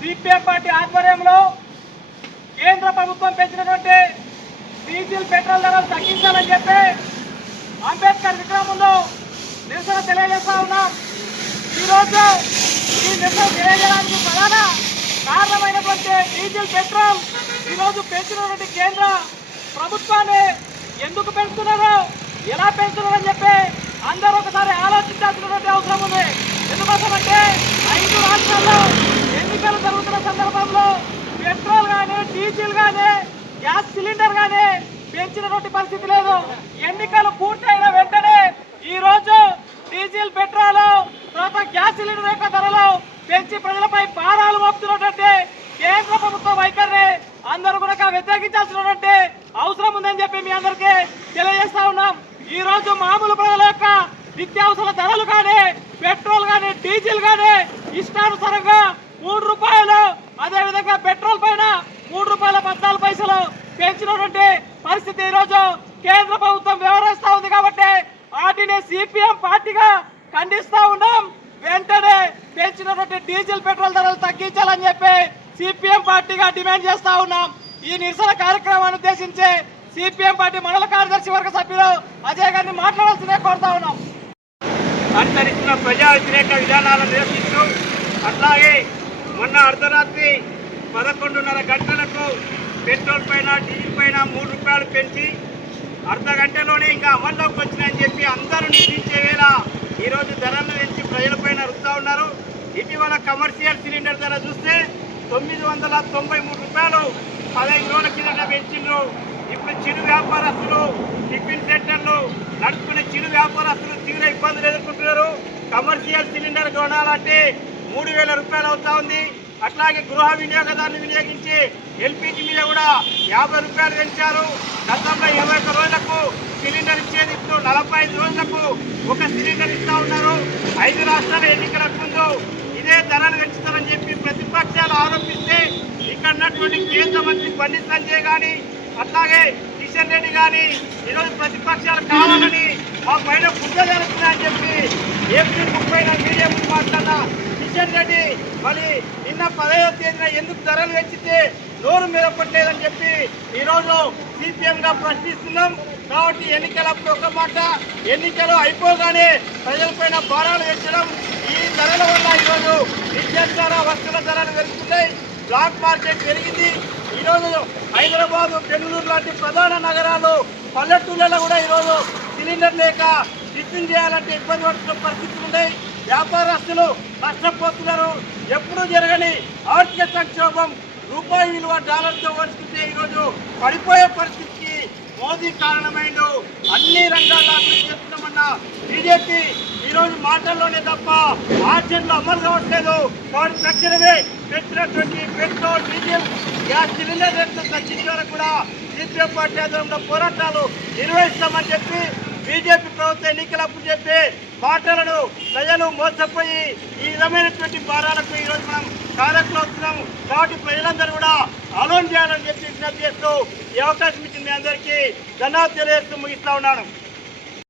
CPM party ఆధ్వర్యంలో కేంద్ర ప్రభుత్వం పెంచినటువంటి డీజిల్ పెట్రోల్ ధరలు తగ్గించాలని చెప్పి అంబేద్కర్ విగ్రహంలో నిరసన తెలియజేస్తా ఉన్నాం. ఈరోజు ఈ నిరసన తెలియజేయడానికి ప్రధాన కారణమైనటువంటి డీజిల్ పెట్రోల్ ఈరోజు పెంచినటువంటి కేంద్ర ప్రభుత్వాన్ని ఎందుకు పెంచుతున్నారో, ఎలా పెంచుతున్నారని చెప్పి అందరూ ఒకసారి ఆలోచించాల్సినటువంటి అవసరం ఉంది. ఎందుకోసమంటే 5 రాష్ట్రాల్లో ఎన్నికలు జరుగుతున్న సందర్భంలో పెట్రోల్ కానీ, డీజిల్ కానీ, గ్యాస్ సిలిండర్ కానీ పెంచినటువంటి పరిస్థితి లేదు. ఎన్నికలు పూర్తయిన వెంటనే ఈ రోజు డీజిల్ పెట్రోల్ తర్వాత గ్యాస్ సిలిండర్ యొక్క ధరలు పెంచి ప్రజలపై భారాలు మోపుతున్నటువంటి కేంద్ర ప్రభుత్వ వైఖరిని అందరూ కూడా వ్యతిరేకించాల్సినటువంటి అవసరం ఉందని చెప్పి మీ అందరికీ తెలియజేస్తా ఉన్నాం. ఈ రోజు మామూలు ప్రజల యొక్క నిత్యావసర ధరలు కానీ, పెట్రోల్ కానీ, డీజిల్ కానీ ఇష్టానుసారంగా 3 రూపాయలు, అదేవిధంగా పెట్రోల్ పైన 3 రూపాయల 14 పైసలు పెంచినటువంటి పరిస్థితి ఈ రోజు కేంద్ర ప్రభుత్వం వ్యవహరిస్తా ఉంది. కాబట్టి వాటిని సిపిఎం పార్టీగా ఖండిస్తా ఉన్నాం. వెంటనే పెంచినటువంటి డీజిల్ పెట్రోల్ ధరలు తగ్గించాలని చెప్పి సిపిఎం పార్టీగా డిమాండ్ చేస్తా ఉన్నాం. ఈ నిరసన కార్యక్రమాన్ని ఉద్దేశించి సిపిఎం పార్టీ మండల కార్యదర్శి వర్గ సభ్యులు అజయ్ గారిని మాట్లాడాల్సిందే కోరుతా ఉన్నాం. అనుసరిస్తున్న ప్రజా వ్యతిరేక విధానాలను నిరసిస్తూ, అట్లాగే మొన్న అర్ధరాత్రి 11:30 గంటలకు పెట్రోల్ పైన, డీజిల్ పైన 3 రూపాయలు పెంచి అర్ధ గంటలోనే ఇంకా అమల్లోకి వచ్చినాయని చెప్పి అందరూ నిందించే వేళ ఈరోజు ధరలను పెంచి ప్రజలపైన రుద్దా ఉన్నారు. ఇటీవల కమర్షియల్ సిలిండర్ ధర చూస్తే 993 రూపాయలు 15 రోజుల కిందట పెంచిండ్రు. ఇప్పుడు చిరు వ్యాపారస్తులు, టిఫిన్ సెంటర్లు నడుపుకునే చిరు వ్యాపారస్తులు తీవ్ర ఇబ్బందులు ఎదుర్కొంటున్నారు. కమర్షియల్ సిలిండర్ కొనాలంటే 3000 రూపాయలు అవుతా ఉంది. అట్లాగే గృహ వినియోగదారులు వినియోగించి ఎల్పిజి మీద కూడా 50 రూపాయలు పెంచారు. గతంలో 21 రోజులకు సిలిండర్ ఇచ్చేది ఇప్పుడు 45 రోజులకు ఒక సిలిండర్ ఇస్తా ఉన్నారు. 5 రాష్ట్రాల ఎన్నికలకు ముందు ఇదే ధరలు పెంచుతారని చెప్పి ప్రతిపక్షాలు ఆరోపిస్తే ఇక్కడ ఉన్నటువంటి కేంద్ర మంత్రి బండి సంజయ్ కానీ, అట్లాగే కిషన్ రెడ్డి కానీ ఈరోజు ప్రతిపక్షాలు కావాలని మా పైన బుద్ధ జరుగుతున్నాయని చెప్పి ఏప్రిల్ 30న మీడియా ముందు మాట్లాడిన కిషన్ రెడ్డి మరి నిన్న 15వ తేదీన ఎందుకు ధరలు పెంచితే నోరు మెదపట్లేదని చెప్పి ఈరోజు సిపిఎంగా ప్రశ్నిస్తున్నాం. కాబట్టి ఎన్నికలప్పుడు ఒక మాట, ఎన్నికలు అయిపోగానే ప్రజలపైన భారాలు పెంచడం, ఈ ధరల వల్ల ఈరోజు నిత్యావసర వస్తువుల ధరలు పెరుగుతున్నాయి. బ్లాక్ మార్కెట్ పెరిగింది. ఈరోజు హైదరాబాద్, బెంగళూరు లాంటి ప్రధాన నగరాలు, పల్లెటూళ్ళలో కూడా ఈరోజు సిలిండర్ లేక టిఫిన్ చేయాలంటే ఇబ్బంది పడుతున్న పరిస్థితులు ఉన్నాయి. వ్యాపారస్తులు నష్టపోతున్నారు. ఎప్పుడూ జరగని ఆర్థిక సంక్షోభం, రూపాయి విలువ డాలర్తో పోల్చుకుంటే ఈరోజు పడిపోయే పరిస్థితికి మోదీ కారణమైండు. అన్ని రంగాల్లో అభివృద్ధి చేస్తున్నామన్న బీజేపీ ఈరోజు మాటల్లోనే తప్ప ఆచరణలో అమలు కావట్లేదు. కాబట్టి తక్షణమే పెట్టినటువంటి పెట్రోల్, డీజిల్, గ్యాస్ సిలిండర్ రేట్లు తగ్గించే వరకు కూడా సిపిఎం పార్టీ ఆధ్వర్యంలో పోరాటాలు నిర్వహిస్తామని చెప్పి బీజేపీ ప్రభుత్వ ఎన్నికలప్పుడు చెప్పి మాటలను ప్రజలు మోసపోయి ఈ విధమైనటువంటి భారాలకు ఈరోజు మనం కారకులు అవుతున్నాము. కాబట్టి ప్రజలందరూ కూడా ఆలోచన చేయాలని చెప్పి విజ్ఞప్తి చేస్తూ ఈ అవకాశం ఇచ్చింది మీ అందరికీ ధన్యవాదాలు తెలియజేస్తూ ముగిస్తా ఉన్నాను.